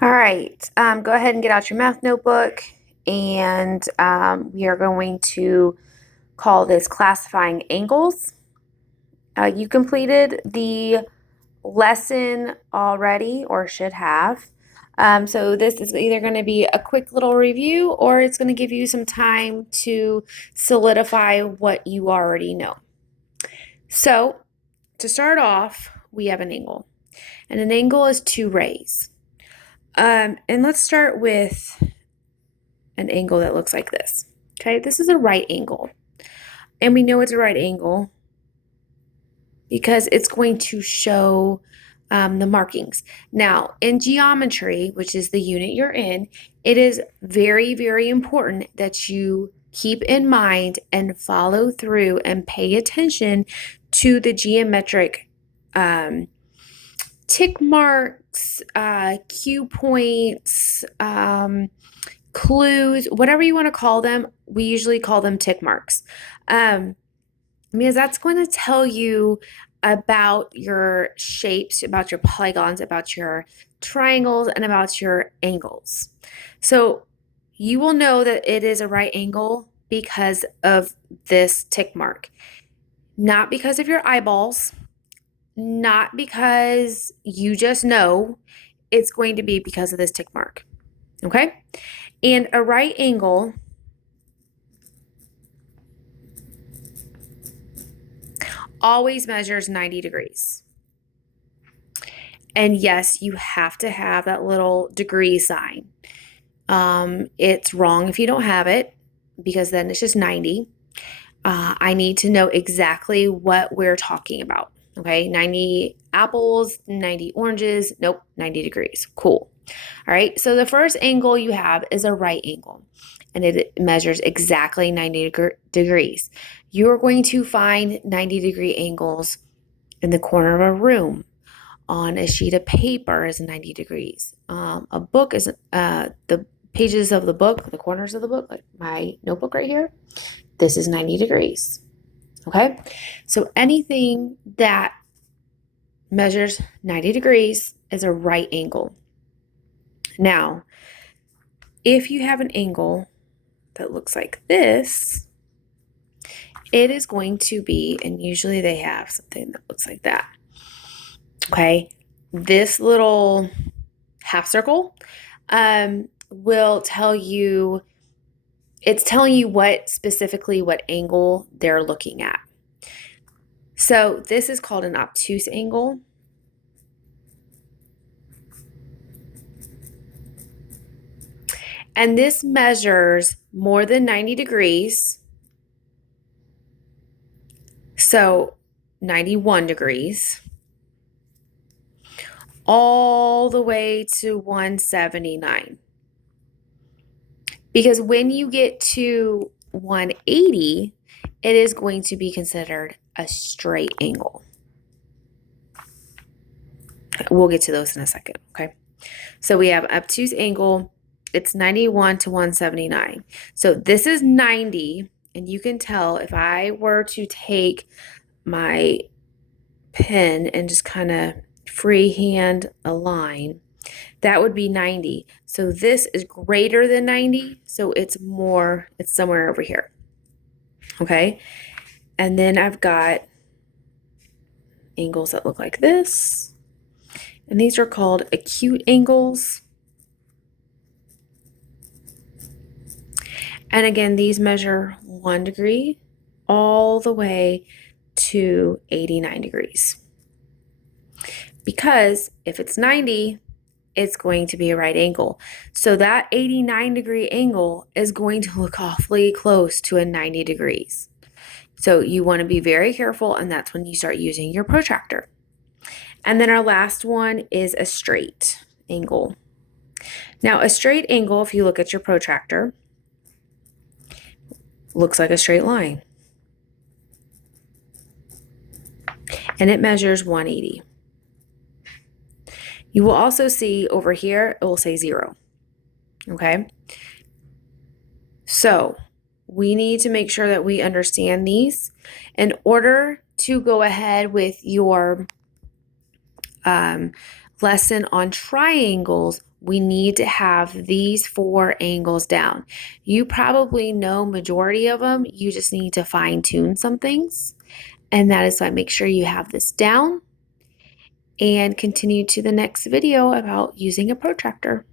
All right, go ahead and get out your math notebook, and we are going to call this classifying angles. You completed the lesson already, or should have. So this is either going to be a quick little review, or it's going to give you some time to solidify what you already know. So to start off, we have an angle, and an angle is two rays. And let's start with an angle that looks like this. Okay, this is a right angle. And we know it's a right angle because it's going to show the markings. Now, in geometry, which is the unit you're in, it is very, very important that you keep in mind and follow through and pay attention to the geometric tick marks, cue points, clues, whatever you want to call them. We usually call them tick marks, because that's going to tell you about your shapes, about your polygons, about your triangles, and about your angles. So you will know that it is a right angle because of this tick mark, not because of your eyeballs, not because you just know. It's going to be because of this tick mark. Okay? And a right angle always measures 90 degrees. And yes, you have to have that little degree sign. It's wrong if you don't have it, because then it's just 90. I need to know exactly what we're talking about. Okay, 90 apples, 90 oranges. Nope, 90 degrees. Cool. All right, so the first angle you have is a right angle, and it measures exactly 90 degrees. You're going to find 90-degree angles in the corner of a room. On a sheet of paper is 90 degrees. A book is the pages of the book, the corners of the book, like my notebook right here. This is 90 degrees. Okay, so anything that measures 90 degrees is a right angle. Now, if you have an angle that looks like this, it is going to be, and usually they have something that looks like that. Okay, this little half circle will tell you, it's telling you what specifically what angle they're looking at. So this is called an obtuse angle. And this measures more than 90 degrees. So 91 degrees. All the way to 179. Because when you get to 180, it is going to be considered a straight angle. We'll get to those in a second, okay? So we have obtuse angle. It's 91 to 179. So this is 90, and you can tell if I were to take my pen and just kind of freehand a line, that would be 90. So this is greater than 90, so it's somewhere over here. Okay? And then I've got angles that look like this. And these are called acute angles. And again, these measure 1 degree all the way to 89 degrees. Because if it's 90, it's going to be a right angle. So that 89-degree angle is going to look awfully close to a 90 degrees. So you want to be very careful, and that's when you start using your protractor. And then our last one is a straight angle. Now, a straight angle, if you look at your protractor, looks like a straight line. And it measures 180. You will also see over here, it will say 0. Okay? So we need to make sure that we understand these in order to go ahead with your lesson on triangles. We need to have these 4 angles down. You probably know majority of them. You just need to fine tune some things. And that is why make sure you have this down and continue to the next video about using a protractor.